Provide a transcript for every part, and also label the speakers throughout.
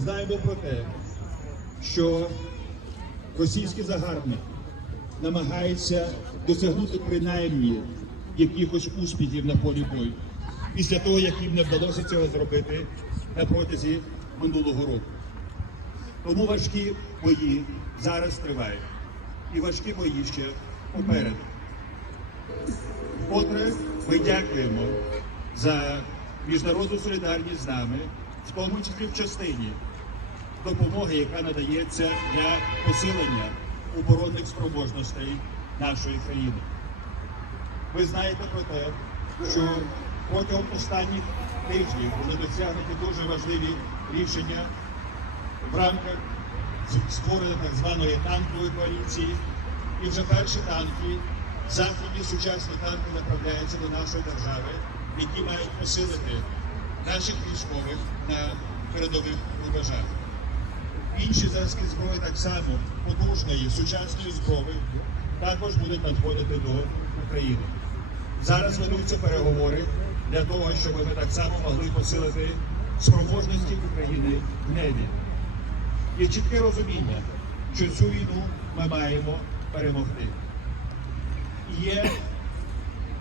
Speaker 1: знаємо про те, що російський загарбник намагається досягнути принаймні якихось успіхів на полі бою після того, як їм не вдалося цього зробити на протязі минулого року. Тому важкі бої зараз тривають. І важкі бої ще попереду. Вкотре ми дякуємо за міжнародну солідарність з нами, в тому числі в частині допомоги, яка надається для посилення оборонних спроможностей нашої країни. Ви знаєте про те, що протягом останніх тижнів були досягнуті дуже важливі рішення в рамках створення так званої танкової коаліції. І вже перші танки, західні сучасні танки направляються до нашої держави, які мають посилити наших військових на передових рубежах. Інші зразки зброї так само потужної сучасної зброї також будуть надходити до України. Зараз ведуться переговори для того, щоб ми так само могли посилити спроможності України в небі. Є чітке розуміння, що цю війну ми маємо перемогти. Є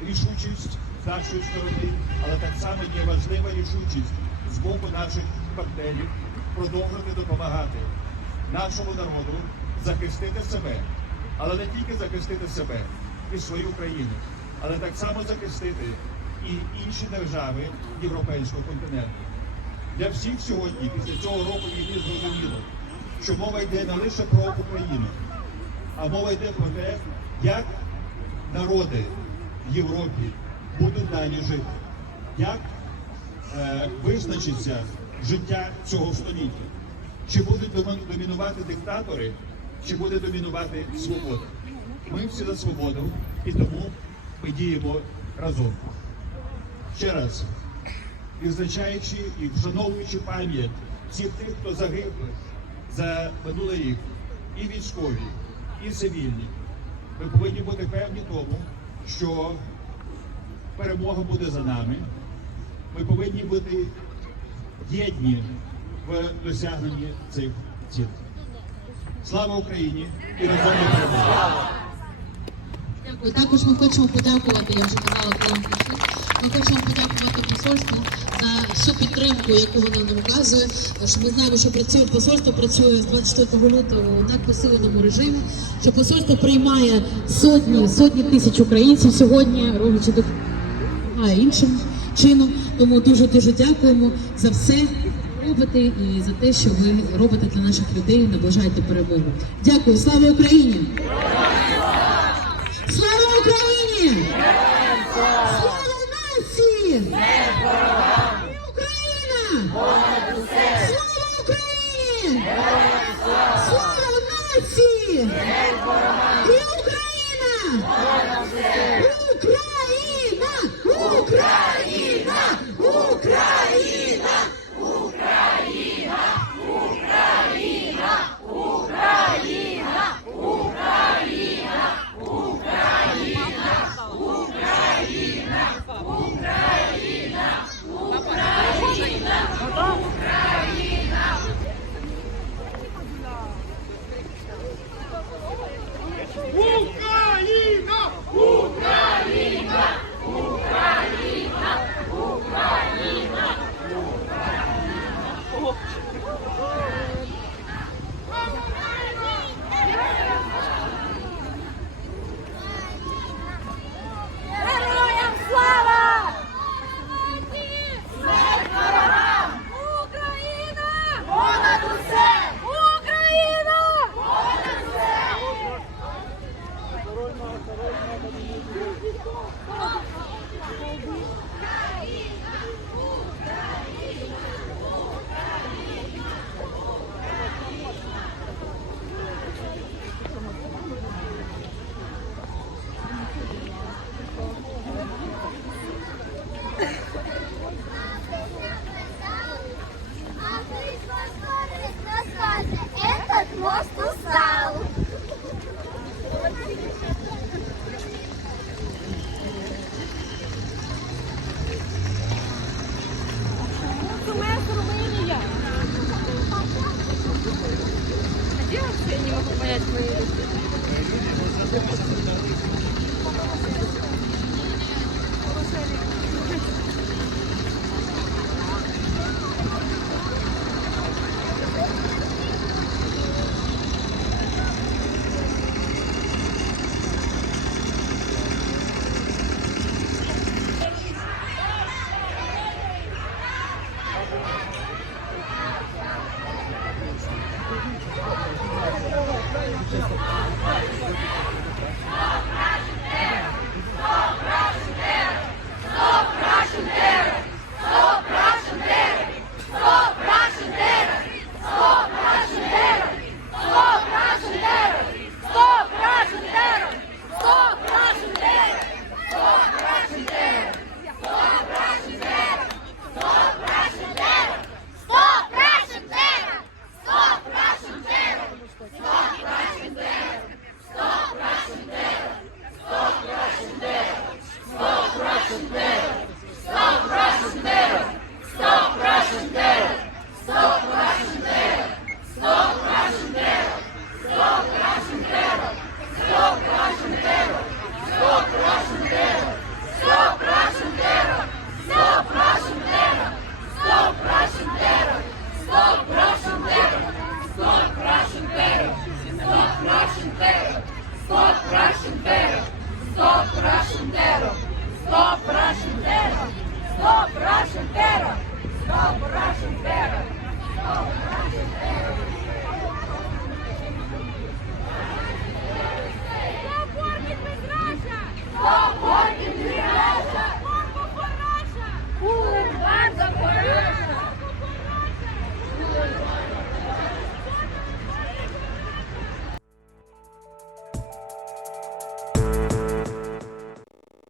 Speaker 1: рішучість нашої сторони, але так само є важлива рішучість з боку наших партнерів продовжувати допомагати нашому народу захистити себе, але не тільки захистити себе і свою країну, але так само захистити і інші держави Європейського континенту. Для всіх сьогодні, після цього року війни, зрозуміло, що мова йде не лише про Україну, а мова йде про те, як народи в Європі будуть далі жити, як е, визначиться життя цього століття. Чи будуть домінувати диктатори, чи буде домінувати свобода. Ми всі за свободу і тому ми діємо разом. Ще раз, відзначаючи і вшановуючи пам'ять всіх тих, хто загиблих за минулий рік, і військові, і цивільні, ми повинні бути певні тому, що перемога буде за нами. Ми повинні бути єдні в досягненні цих цілей. Слава Україні і разом до!
Speaker 2: Дякую. Також ми хочемо подякувати, я вже казала, коли ми хочемо подякувати посольству за всю підтримку, яку воно нам оказує. Що ми знаємо, що працює посольство працює з 24 лютого на посиленому режимі. Що посольство приймає сотні, сотні тисяч українців сьогодні, роблячи допомагає іншим чином. Тому дуже дуже дякуємо за все. що Робите і за те, що ви робите для наших людей, наближаєте перемогу. Дякую, слава Україні!
Speaker 3: Слава
Speaker 4: Україні! Слава нації!
Speaker 5: Україна!
Speaker 6: Слава
Speaker 7: Україні!
Speaker 8: Stop Russian terror! Stop Russian terror! Stop Russian terror!